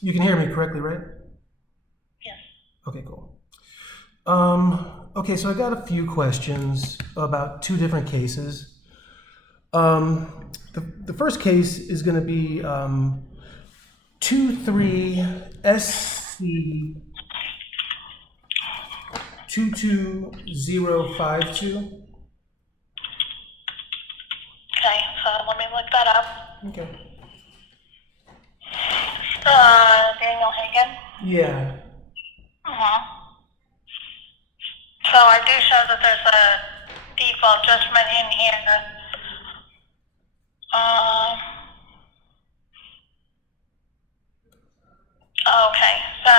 You can hear me correctly, right? Yes. Okay, cool. Okay, so I got a few questions about two different cases. The first case is going to be 23SC 22052. Okay, so let me look that up. Okay. Daniel Hagan. Yeah. So I do show that there's a default judgment in here. Okay, so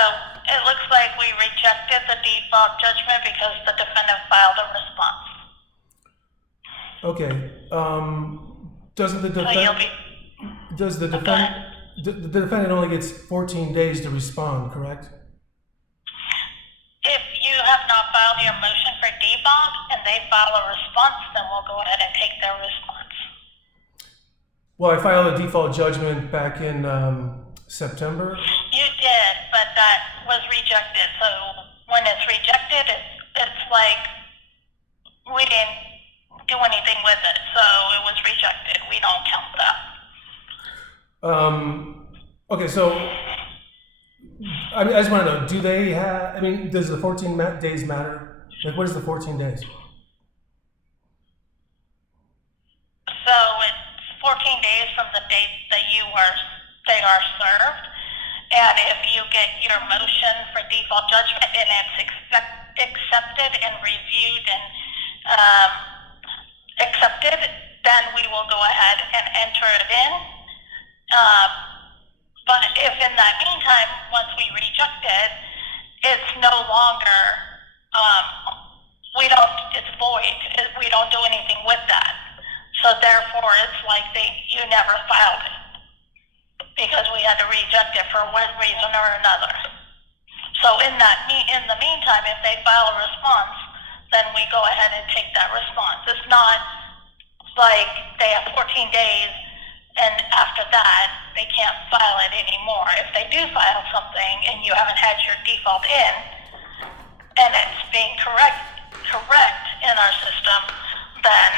it looks like we rejected the default judgment because the defendant filed a response. Okay. Doesn't the So you'll defendant? be. Does the Go defendant? ahead. The defendant only gets 14 days to respond, correct? If you have not filed your motion for default and they file a response, then we'll go ahead and take their response. Well, I filed a default judgment back in September. You did, but that was rejected. So when it's rejected, it's like we didn't do anything with it. So it was rejected. We don't count that. Okay, so I just want to know, do they have, does the 14 days matter? Like, what is the 14 days? So it's 14 days from the date that they are served. And if you get your motion for default judgment and it's accepted and reviewed and accepted, then we will go ahead and enter it in. But if in that meantime, once we reject it, it's no longer, it's void. We don't do anything with that. So therefore, it's like you never filed it because we had to reject it for one reason or another. So in the meantime, if they file a response, then we go ahead and take that response. It's not like they have 14 days and after that, they can't file it anymore. If they do file something and you haven't had your default in, and it's being correct in our system, then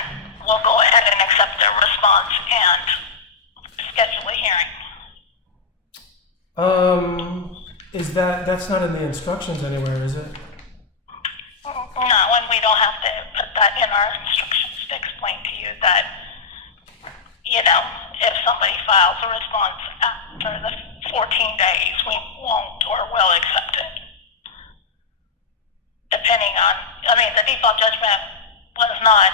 we'll go ahead and accept their response and schedule a hearing. That's not in the instructions anywhere, is it? No, and we don't have to put that in our instructions to explain to you that, if somebody files a response after the 14 days, we won't or will accept it. Depending on, the default judgment was not,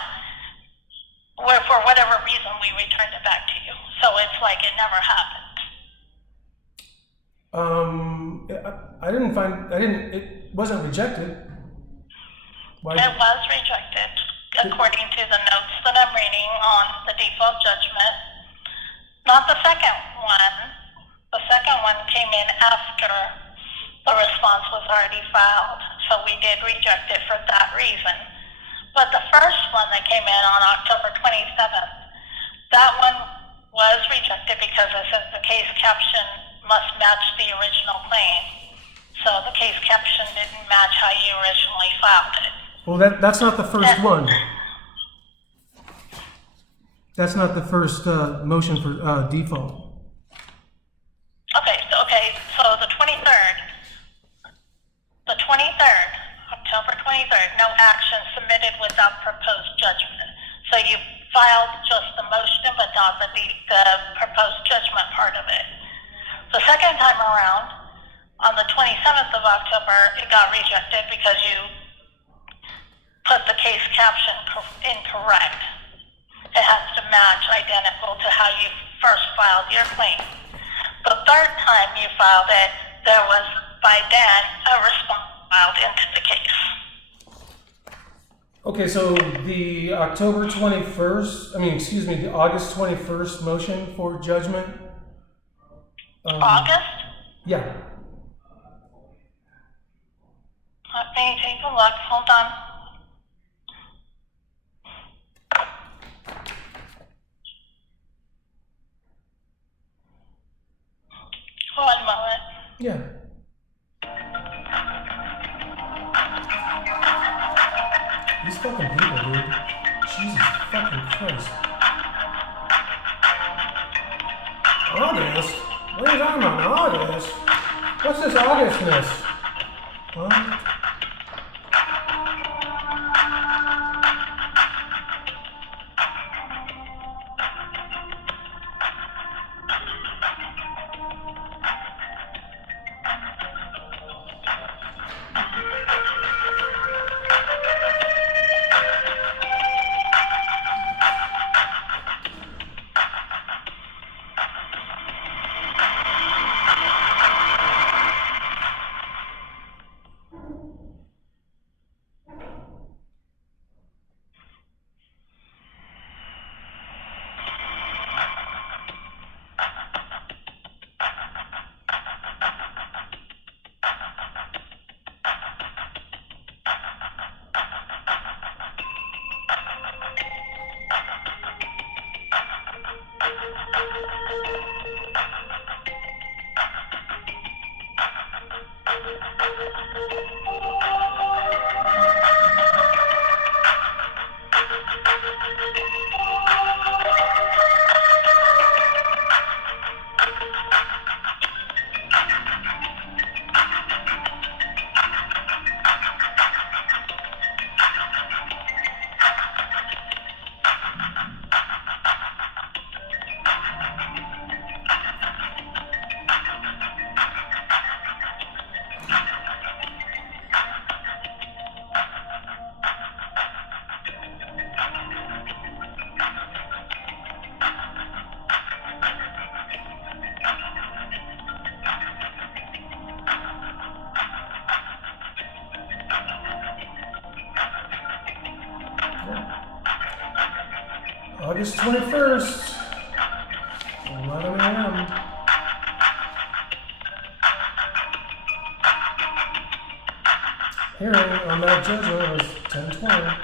for whatever reason, we returned it back to you. So it's like it never happened. It wasn't rejected. Why? It was rejected, according to the notes that I'm reading on the default judgment. Not the second one. The second one came in after the response was already filed. So we did reject it for that reason. But the first one that came in on October 27th, that one was rejected because it says the case caption must match the original claim. So the case caption didn't match how you originally filed it. Well, that's not the first one. That's not the first motion for default. So the 23rd, October 23rd, no action submitted without proposed judgment. So you filed just the motion, but not the proposed judgment part of it. The second time around, on the 27th of October, it got rejected because you put the case caption incorrect. It has to match identical to how you first filed your claim. The third time you filed it, there was, by then, a response filed into the case. Okay, so the the August 21st motion for judgment. August? Yeah. Let me take a look. Hold on. Yeah. These fucking people, dude. Jesus fucking Christ. August? What are you talking about? August? What's this Augustness? What? August 21st, 11 a.m. Hearing on that judgment was 10:20.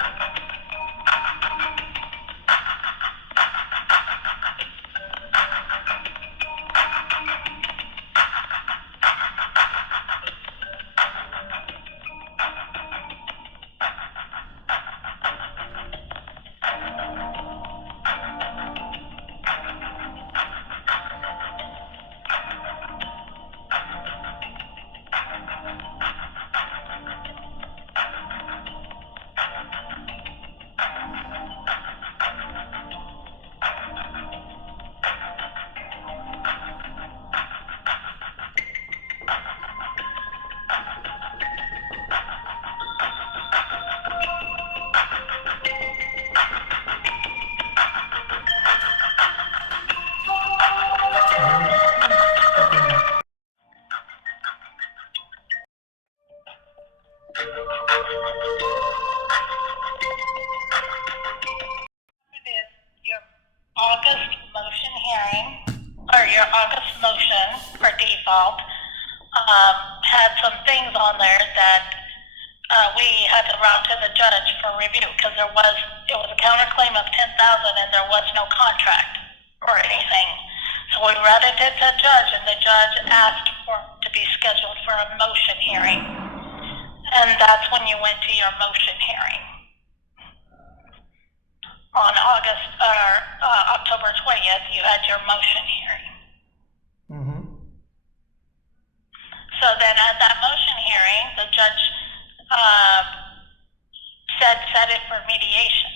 August motion hearing, or your August motion for default, had some things on there that we had to route to the judge for review because it was a counterclaim of $10,000 and there was no contract or anything. So we routed it to the judge, and the judge asked for it to be scheduled for a motion hearing, and that's when you went to your motion hearing. On October 20th, you had your motion hearing. Mm-hmm. So then at that motion hearing, the judge set it for mediation.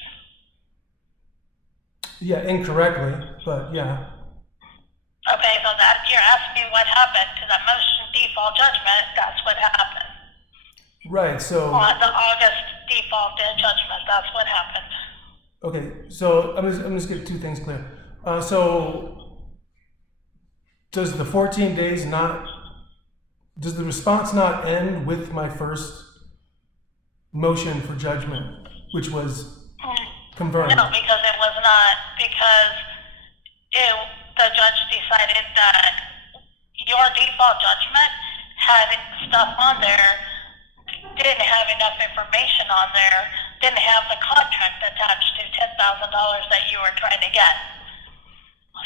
Yeah, incorrectly, but yeah. Okay, so that you're asking me what happened to the motion default judgment. That's what happened. Right, so... On the August default judgment, that's what happened. Okay, so I'm just get two things clear. So does the 14 days does the response not end with my first motion for judgment, which was converted? No, because it was not, the judge decided that your default judgment had stuff on there, didn't have enough information on there, didn't have the contract attached to $10,000 that you were trying to get.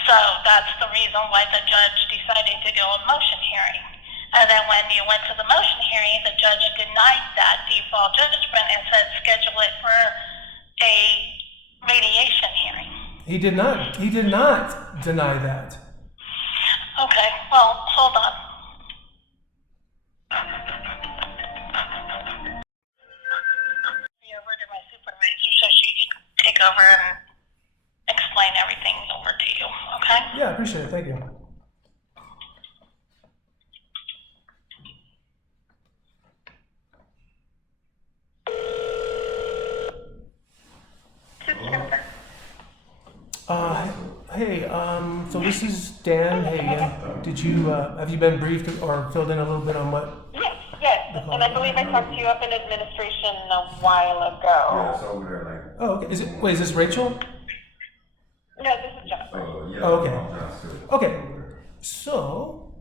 So that's the reason why the judge decided to do a motion hearing. And then when you went to the motion hearing, the judge denied that default judgment and said schedule it for a mediation hearing. He did not deny that. Okay, well, hold on. Over to my supervisor so she can take over and explain everything over to you, okay? Yeah, I appreciate it. Thank you. Hey, so this is Dan. Hey, did you, have you been briefed or filled in a little bit on what? Yes, and I believe I talked to you up in administration a while ago. Yeah, it's over there, like. Oh, okay. Wait, is this Rachel? No, this is Jennifer. Yeah. Oh, okay. Okay. So,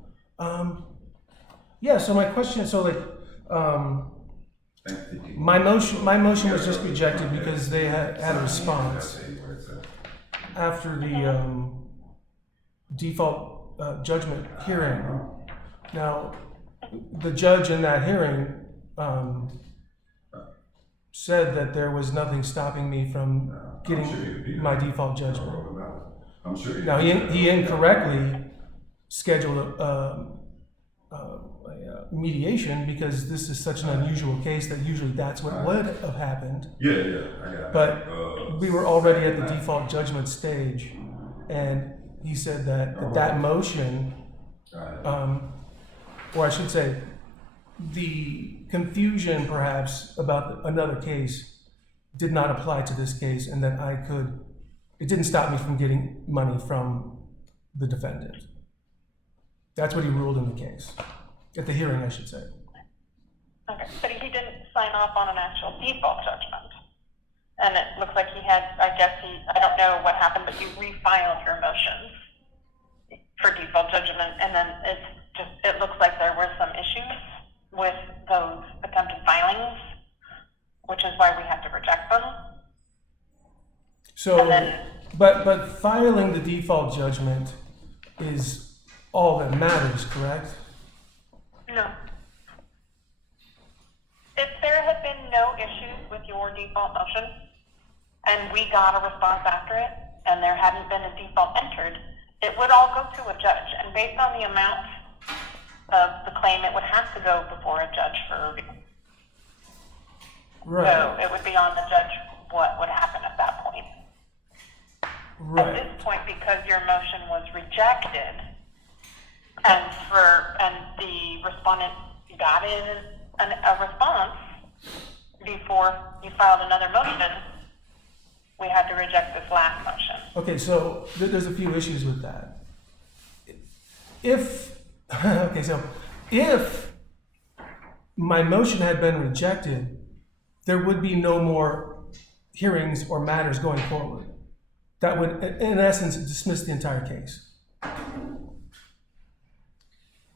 yeah, so my question, so my motion was just rejected because they had a response after the default judgment hearing. Now, the judge in that hearing said that there was nothing stopping me from getting my default judgment. I'm sure. Now, he incorrectly scheduled a mediation because this is such an unusual case that usually that's what would have happened. Yeah, I got it. But we were already at the default judgment stage, and he said that that motion, or I should say, the confusion perhaps about another case did not apply to this case, and that it didn't stop me from getting money from the defendant. That's what he ruled in the case, at the hearing, I should say. Okay, but he didn't sign off on an actual default judgment. And it looks like I don't know what happened, but you refiled your motions for default judgment, and then it looks like there were some issues with those attempted filings, which is why we had to reject them. So, but filing the default judgment is all that matters, correct? No. If there had been no issues with your default motion, and we got a response after it, and there hadn't been a default entered, it would all go to a judge, and based on the amount of the claim, it would have to go before a judge for review. Right. So it would be on the judge what would happen at that point. Right. At this point, because your motion was rejected, and the respondent got in a response before you filed another motion, we had to reject this last motion. Okay, so there's a few issues with that. If my motion had been rejected, there would be no more hearings or matters going forward. That would, in essence, dismiss the entire case.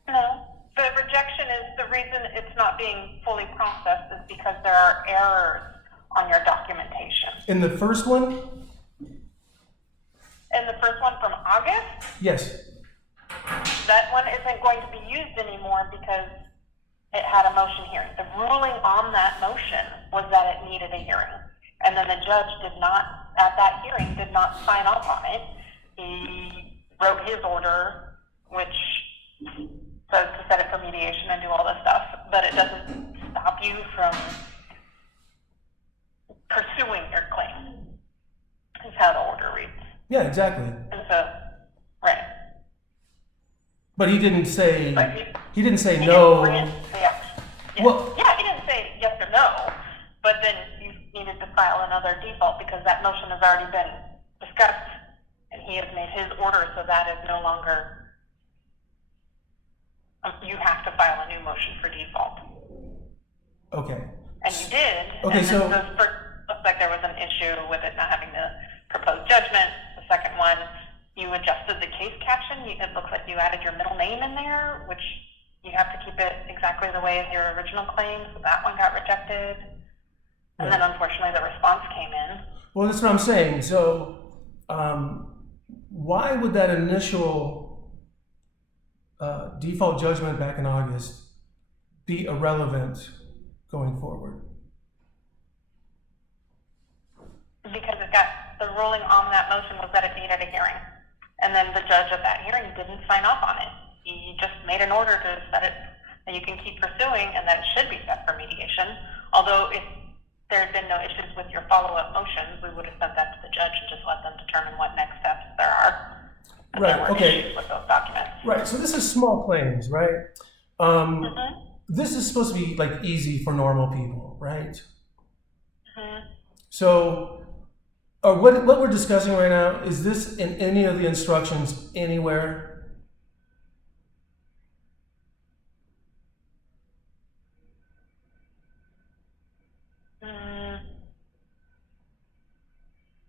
No, the rejection is the reason it's not being fully processed is because there are errors on your documentation. In the first one? In the first one from August, Yes. that one isn't going to be used anymore because it had a motion hearing. The ruling on that motion was that it needed a hearing. And then the judge at that hearing, did not sign off on it. He wrote his order, which says to set it for mediation and do all this stuff, but it doesn't stop you from pursuing your claim, is how the order reads. Yeah, exactly. And so, right. But he didn't say, But he didn't say he no. didn't grant the action. Yeah. Well- Yeah, he didn't say yes or no, but then you needed to file another default because that motion has already been discussed, and he has made his order, so that is no longer, you have to file a new motion for default. Okay. And you did. Okay, and so- then those first, looked like there was an issue with it not having the proposed judgment. The second one, you adjusted the case caption. It looks like you added your middle name in there, which you have to keep it exactly the way as your original claim, so that one got rejected. And then unfortunately the response came in. Well, that's what I'm saying. So, why would that initial default judgment back in August be irrelevant going forward? Because the ruling on that motion was that it needed a hearing. And then the judge at that hearing didn't sign off on it. He just made an order to set it, that you can keep pursuing and that it should be set for mediation. Although if there had been no issues with your follow-up motions, we would have sent that to the judge and just let them determine what next steps there are. But Right, there were okay. issues with those documents. Right, so this is small claims, right? This is supposed to be like easy for normal people, right? So, what we're discussing right now, is this in any of the instructions anywhere?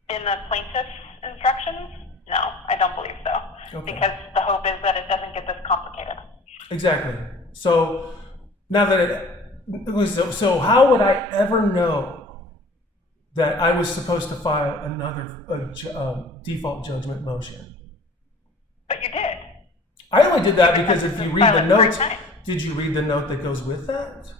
In the plaintiff's instructions? No, I don't believe so. Okay. Because the hope is that it doesn't get this complicated. Exactly. So, now that so how would I ever know that I was supposed to file another default judgment motion? But you did. I only did that because if you read the File it every notes, time. did you read the note that goes with that?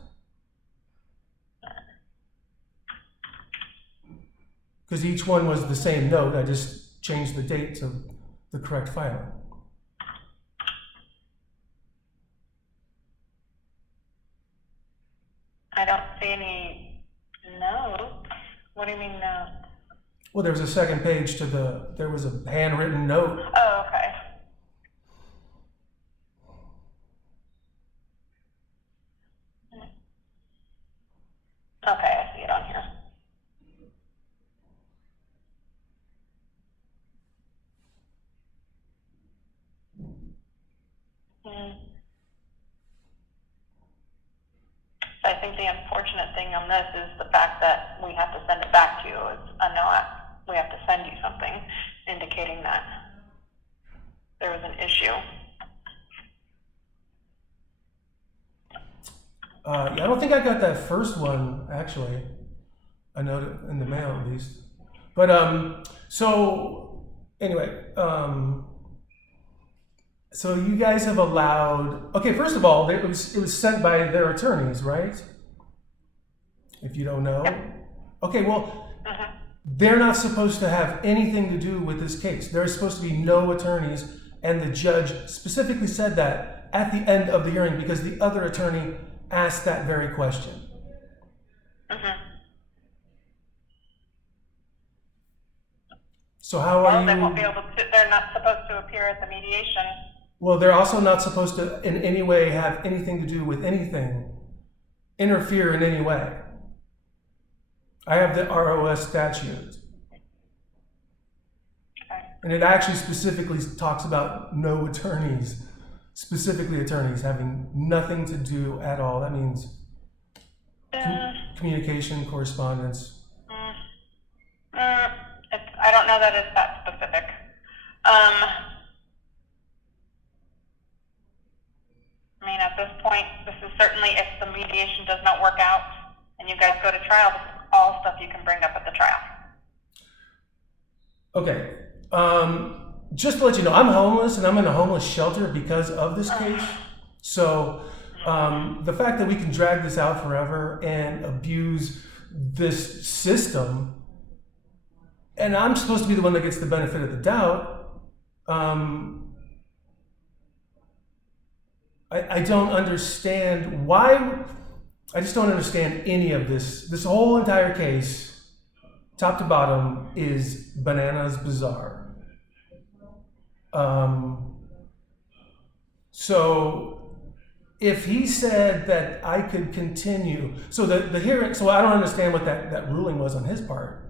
Because each one was the same note, I just changed the date to the correct filing. I don't see any notes. What do you mean notes? Well, there was a second page there was a handwritten note. Oh, okay. Okay, I see it on here. So I think the unfortunate thing on this is the fact that we have to send it back to you. It's a note. We have to send you something indicating that there was an issue. Yeah, I don't think I got that first one, actually. I know it in the mail, at least. But, so, anyway, so you guys have allowed, okay, first of all, it was sent by their attorneys, right? If you don't know. Yep. Okay, well, they're not supposed to have anything to do with this case. There's supposed to be no attorneys, and the judge specifically said that at the end of the hearing because the other attorney asked that very question. So how are Well, you? they won't be able to, they're not supposed to appear at the mediation. Well, they're also not supposed to in any way have anything to do with anything, interfere in any way. I have the ROS statute. Okay. And it actually specifically talks about no attorneys, specifically attorneys having nothing to do at all. That means communication, correspondence. I don't know that it's that specific. I mean, at this point, this is certainly if the mediation does not work out and you guys go to trial, this is all stuff you can bring up at the trial. Okay. Just to let you know, I'm homeless and I'm in a homeless shelter because of this case. So the fact that we can drag this out forever and abuse this system, and I'm supposed to be the one that gets the benefit of the doubt, I don't understand why. I just don't understand any of this. This whole entire case, top to bottom, is bananas bizarre. So if he said that I could continue, so the hearing, so I don't understand what that ruling was on his part.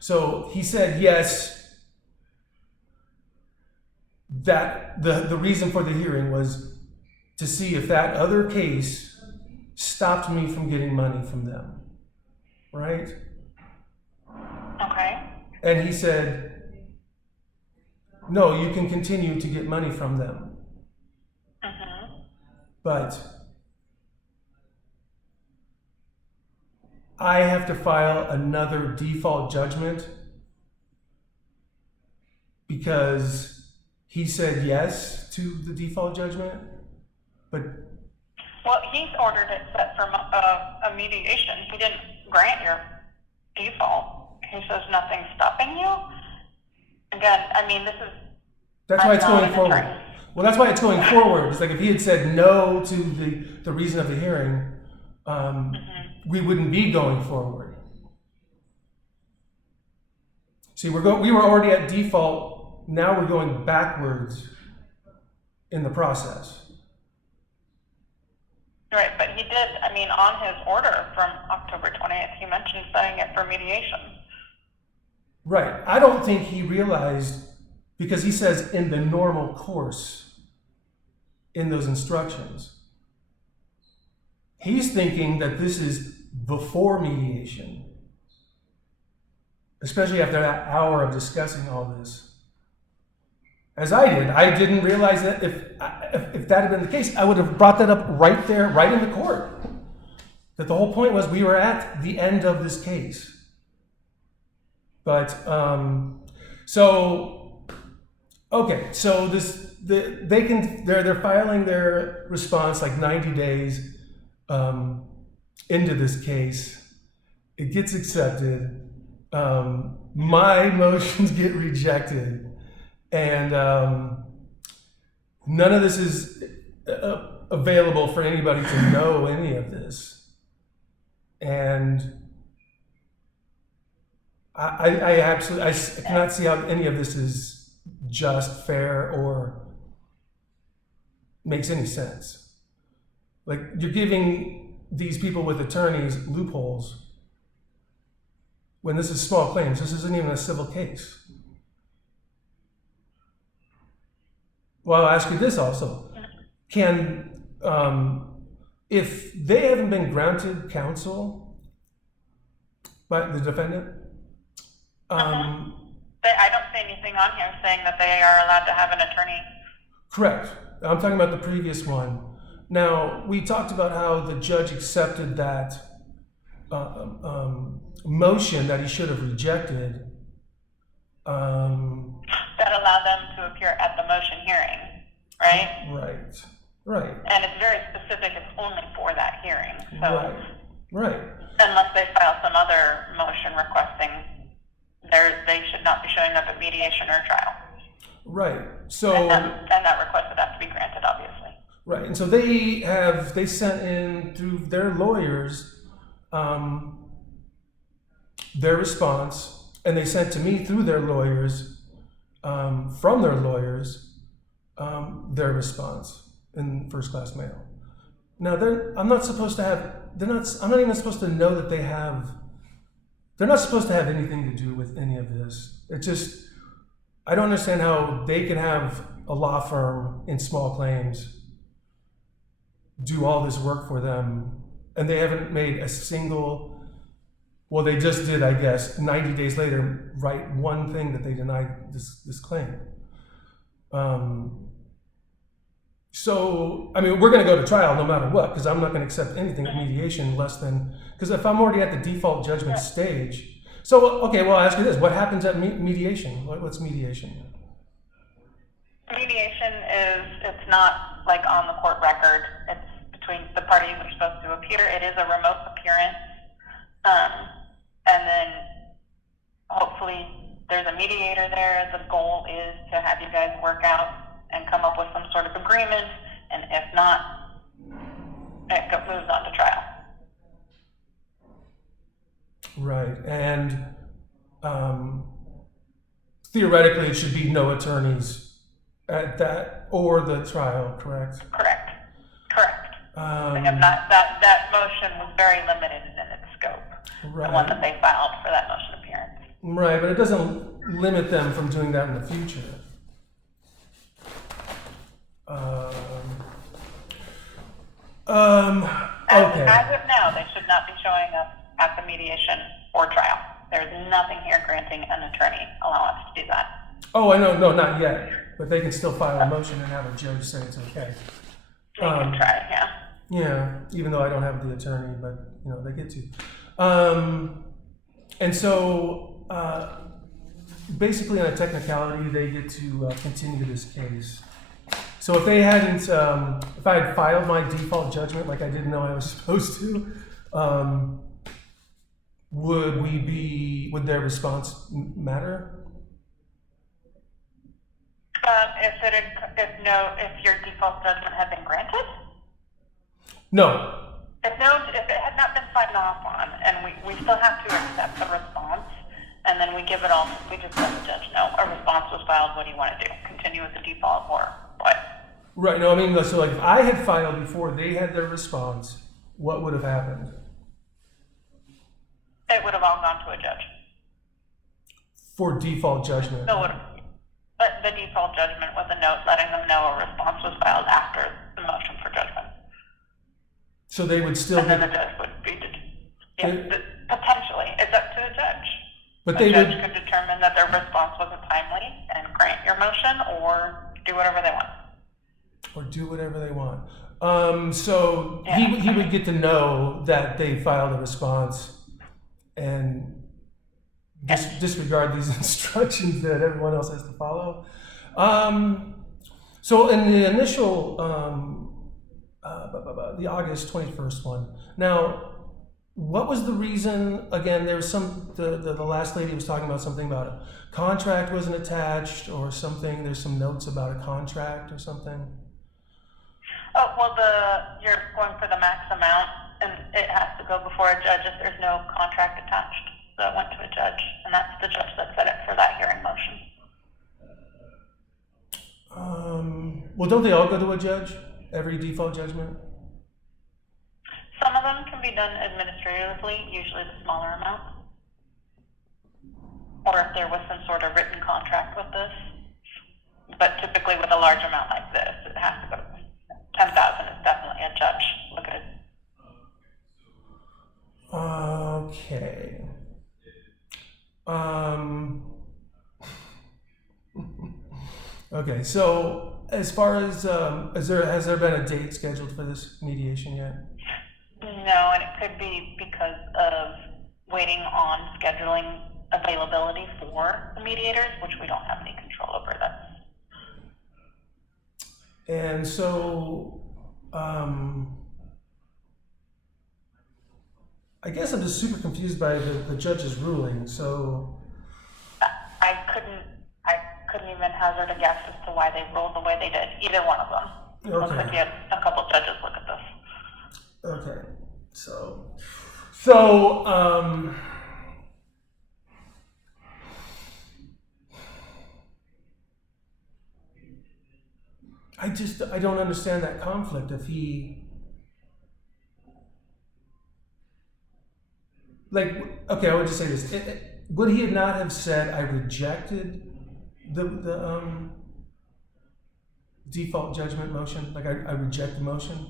So he said yes, that the reason for the hearing was to see if that other case stopped me from getting money from them, right? Okay. And he said, no, you can continue to get money from them. But I have to file another default judgment because he said yes to the default judgment. But Well, he's ordered it set for a mediation. He didn't grant your default. He says nothing's stopping you. Again, I mean, this is. that's why it's I'm not going an forward. attorney. Well, that's why it's going forward. It's like if he had said no to the reason of the hearing, we wouldn't be going forward. See, we were already at default. Now we're going backwards in the process. Right, but he did, I mean, on his order from October 20th, he mentioned setting it for mediation. Right. I don't think he realized, because he says in the normal course in those instructions. He's thinking that this is before mediation, especially after that hour of discussing all this. As I didn't realize that if that had been the case, I would have brought that up right there, right in the court. That the whole point was we were at the end of this case. But so they're filing their response like 90 days into this case. It gets accepted. My motions get rejected. And none of this is available for anybody to know any of this. And I cannot see how any of this is just, fair, or makes any sense. Like, you're giving these people with attorneys loopholes when this is small claims. This isn't even a civil case. Well, I'll ask you this also. Can, if they haven't been granted counsel by the defendant, I don't see anything on here saying that they are allowed to have an attorney. Correct. I'm talking about the previous one. Now, we talked about how the judge accepted that motion that he should have rejected. That allow them to appear at the motion hearing, right? Right. And it's very specific, it's only for that hearing. So Right. unless they file some other motion requesting, they should not be showing up at mediation or trial. Right. So And that request would have to be granted, obviously. right. And so they sent in through their lawyers their response, and they sent to me through their lawyers, from their lawyers, their response in first class mail. Now I'm not even supposed to know that they're not supposed to have anything to do with any of this. It's just, I don't understand how they can have a law firm in small claims do all this work for them, and they haven't made a single, well, they just did, I guess, 90 days later, write one thing that they denied this claim. So, I mean, we're going to go to trial no matter what, because I'm not going to accept anything at mediation less than, because if I'm already at the default judgment stage. So, okay, well, I'll ask you this. What happens at mediation? What's mediation? Mediation it's not like on the court record. It's between the parties who are supposed to appear. It is a remote appearance. And then hopefully there's a mediator there. The goal is to have you guys work out and come up with some sort of agreement, and if not, it moves on to trial. Right, and theoretically it should be no attorneys at that or the trial, correct? Correct. They have not. That motion was very limited in its scope. Right. The one that they filed for that motion appearance. Right, but it doesn't limit them from doing that in the future. Okay. As of now, they should not be showing up at the mediation or trial. There's nothing here granting an attorney allowance to do that. Oh, I know, no, not yet. But they can still file a motion and have a judge say it's okay. They can try, yeah. Yeah, even though I don't have the attorney, but they get to. And so basically on a technicality, they get to continue this case So if they hadn't, if I had filed my default judgment like I didn't know I was supposed to, would their response matter? If your default judgment had been granted? No. If it had not been signed off on, and we still have to accept the response, and then we just let the judge know a response was filed, what do you want to do? Continue with the default or what? Right, no, I mean, so like if I had filed before they had their response, what would have happened? It would have all gone to a judge. For default judgment? No, but the default judgment with a note letting them know a response was filed after the motion for judgment. So they would still And then the judge would be, potentially, it's up to the judge. But The they judge would, could determine that their response wasn't timely and grant your motion or do whatever they want. or do whatever they want. So Yeah. he would get to know that they filed a response and disregard these instructions that everyone else has to follow. So in the initial, the August 21st one, now, what was the reason? Again, there was the last lady was talking about something about a contract wasn't attached or something. There's some notes about a contract or something. Oh, well, you're going for the max amount, and it has to go before a judge if there's no contract attached. So it went to a judge, and that's the judge that set it for that hearing motion. Well, don't they all go to a judge? Every default judgment? Some of them can be done administratively, usually the smaller amount. Or if there was some sort of written contract with this. But typically with a large amount like this, it has to go. 10,000 is definitely a judge. Look at it. Okay. Okay, so as far as, has there been a date scheduled for this mediation yet? No, and it could be because of waiting on scheduling availability for the mediators, which we don't have any control over. And so, I guess I'm just super confused by the judge's ruling, so. I couldn't even hazard a guess as to why they ruled the way they did, either one of them. Looks like you had a couple judges look at this. Okay, I don't understand that conflict. If he, okay, I would just say this. Would he not have said, I rejected the default judgment motion? Like, I reject the motion?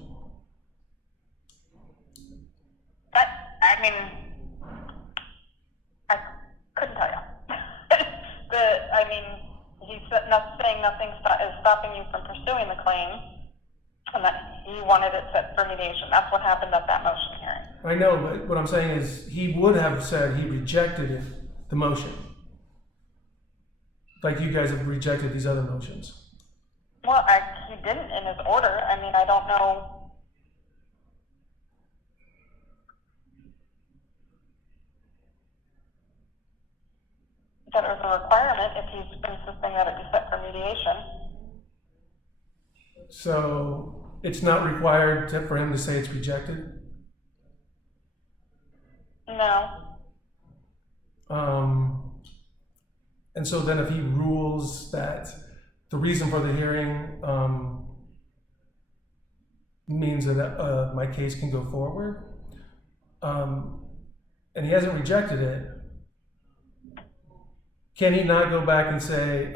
I couldn't tell you. He's saying nothing is stopping you from pursuing the claim, and that he wanted it set for mediation. That's what happened at that motion hearing. I know, but what I'm saying is he would have said he rejected the motion. Like you guys have rejected these other motions. Well, he didn't in his order. I don't know. That it was a requirement if he's insisting that it be set for mediation. So it's not required for him to say it's rejected? No. And so then if he rules that the reason for the hearing means that my case can go forward, and he hasn't rejected it, can he not go back and say,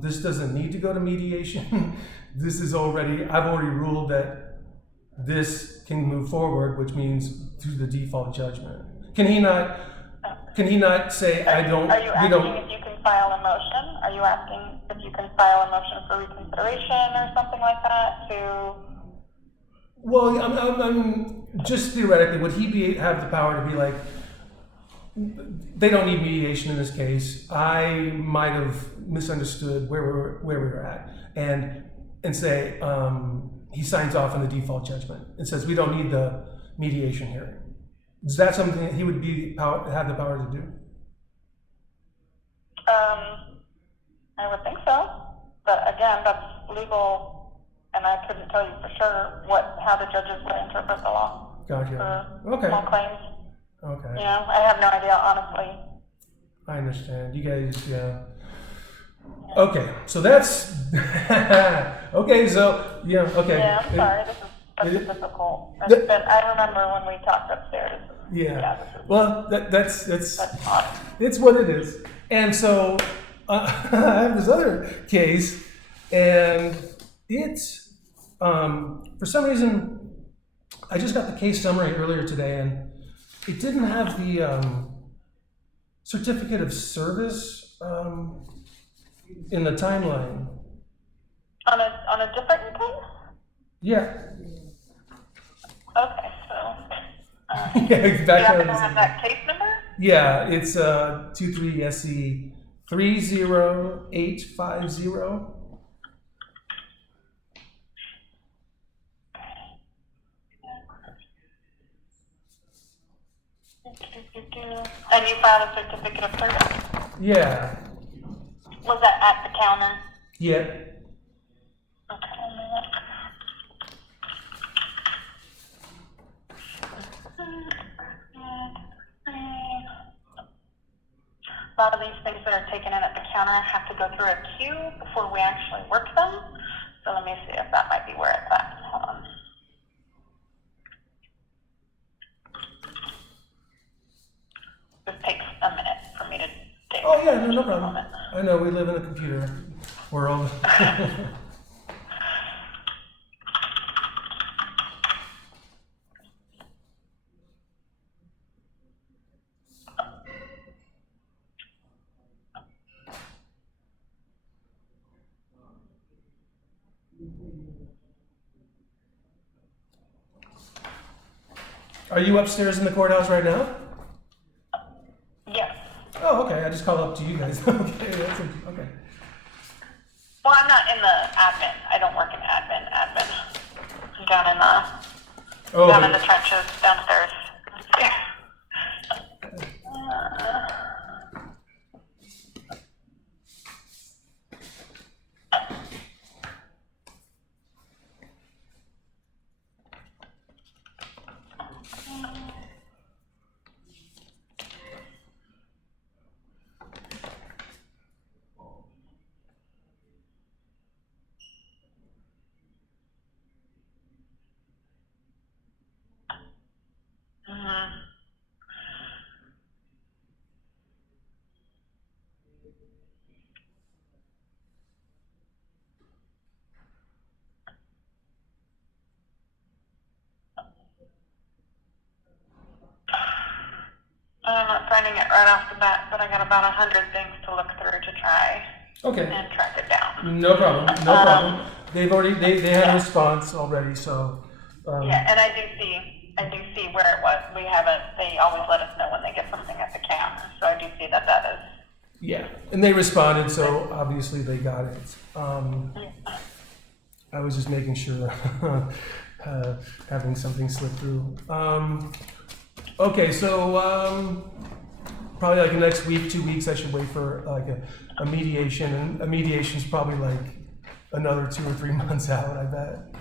this doesn't need to go to mediation? I've already ruled that this can move forward, which means through the default judgment. Can he not say, Are you asking if you can file a motion? Are you asking if you can file a motion for reconsideration or something like that Well, I'm just theoretically, would he have the power to be like, they don't need mediation in this case. I might have misunderstood where we were at, and and say he signs off on the default judgment and says we don't need the mediation hearing. Is that something that he would have the power to do? I would think so, but again, that's legal, and I couldn't tell you for sure how the judges would interpret the law Gotcha. for Okay. small claims. Okay. You know, I have no idea, honestly. I understand. You guys, yeah. Okay, so that's okay. So yeah, okay. Yeah, I'm sorry. This is difficult. I remember when we talked upstairs. Yeah. This is, Well, that's odd. it's what it is. And so I have this other case, and it's for some reason I just got the case summary earlier today, and it didn't have the certificate of in the timeline. On a different case? Yeah. Okay, so. Yeah, Do you happen to exactly. have that case number? Yeah, it's 23 SE 30850. And you filed a certificate of service? Yeah. Was that at the counter? Yeah. Okay, let me look. A lot of these things that are taken in at the counter have to go through a queue before we actually work them. So let me see if that might be where it's at. Hold on. This takes a minute for me to take. Oh yeah, no problem. I know we live in a computer world. Are you upstairs in the courthouse right now? Yes. Oh, okay. I just called up to you guys. Okay, that's okay. Well, I'm not in the admin. I don't work in admin. I'm down in the trenches downstairs. I'm not finding it right off the bat, but I got about 100 things to look through to try and track it down. No problem. No problem. They've already they had a response already, so. Yeah, and I do see where it was. They always let us know when they get something at the counter, so I do see that is. Yeah, and they responded, so obviously they got it. I was just making sure, having something slip through. Okay, so probably like the next week, 2 weeks, I should wait for like a mediation, and a mediation's probably like another 2 or 3 months out, I bet.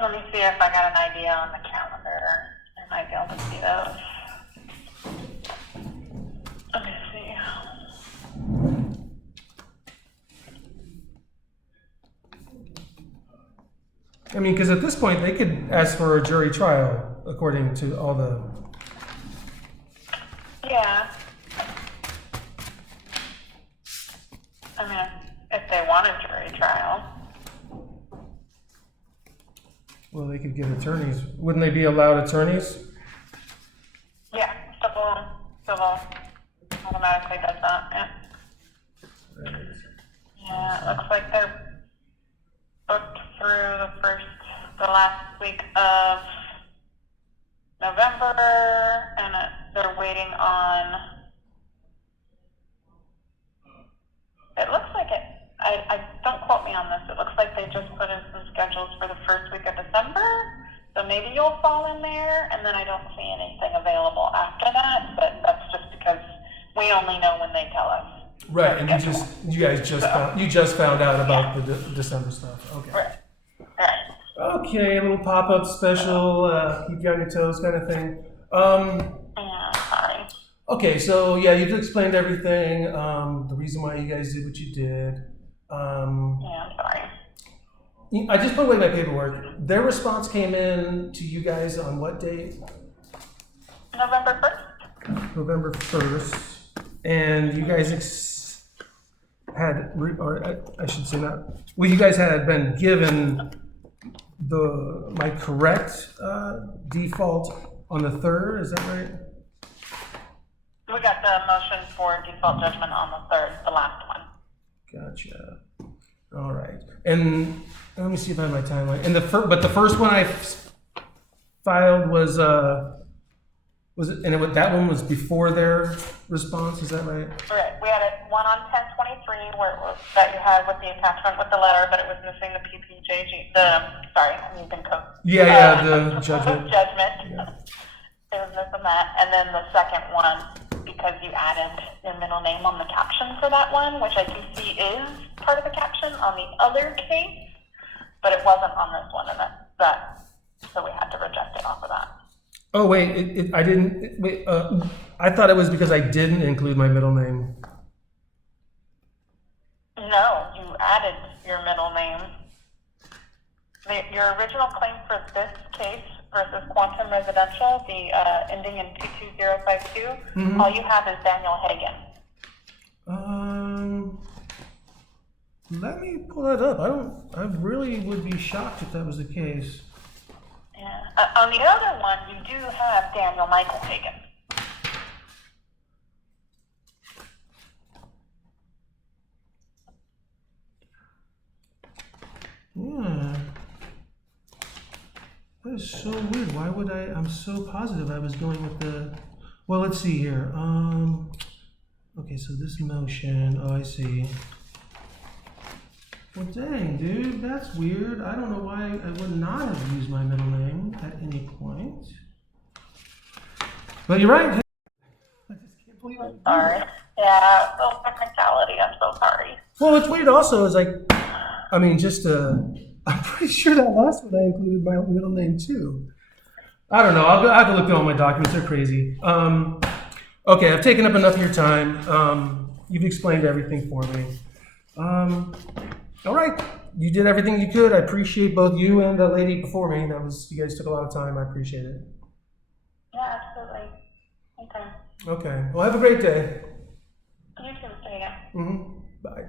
Let me see if I got an idea on the calendar. I might be able to see those. Let me see. I mean, because at this point, they could ask for a jury trial, according to all the... Yeah. I mean, if they want a jury trial. Well, they could get attorneys. Wouldn't they be allowed attorneys? Yeah, civil automatically does that, yeah. Right. Yeah, it looks like they're booked through the last week of November, and they're waiting on, it looks like I don't quote me on for the first week of December. So maybe you'll fall in there, and then I don't see anything available after that, but that's just because we only know when they tell us. Right, and you just found out about the December stuff. Okay. Right. Okay, a little pop-up special, keep you on your toes kind of thing. Yeah, sorry. Okay, so yeah, you've explained everything, the reason why you guys did what you did. Yeah, I'm sorry. I just put away my paperwork. Their response came in to you guys on what date? November 1st? November 1st. And you guys I should say not, well, you guys had been given my correct default on the 3rd, is that right? We got the motion for default judgment on the 3rd, the last one. Gotcha. All right. And let me see if I have my timeline. And but the first one I filed was it? And that one was before their response. Is that right? Right. We had one on 10/23 that you had with the attachment with the letter, but it was missing the PPJG. I'm using code. Yeah, the judgment. Yeah. It was missing that, and then the second one because you added your middle name on the caption for that one, which I do see is part of the caption on the other case, but it wasn't on this one, and so we had to reject it off of that. Oh wait, I didn't. Wait, I thought it was because I didn't include my middle name. No, you added your middle name. Your original claim for this case versus Quantum Residential, the ending in 22052, all you have is Daniel Hagan. Let me pull that up. I really would be shocked if that was the case. Yeah. On the other one, you do have Daniel Michael Hagan. Yeah. That is so weird. Why would I'm so positive I was going with the, well, let's see here. Okay, so this motion, oh, I see. Well, dang, dude, that's weird. I don't know why I would not have used my middle name at any point. But you're right. I just can't believe I did that. Sorry. Yeah, little technicality. I'm so sorry. Well, what's weird also is I'm pretty sure that last one I included my middle name too. I don't know. I have to look through all my documents. They're crazy. Okay, I've taken up enough of your time. You've explained everything for me. All right, you did everything you could. I appreciate both you and the lady before me. You guys took a lot of time. I appreciate it. Yeah, absolutely. Okay. Okay. Well, have a great day. You too, Mr. Hagan. Bye.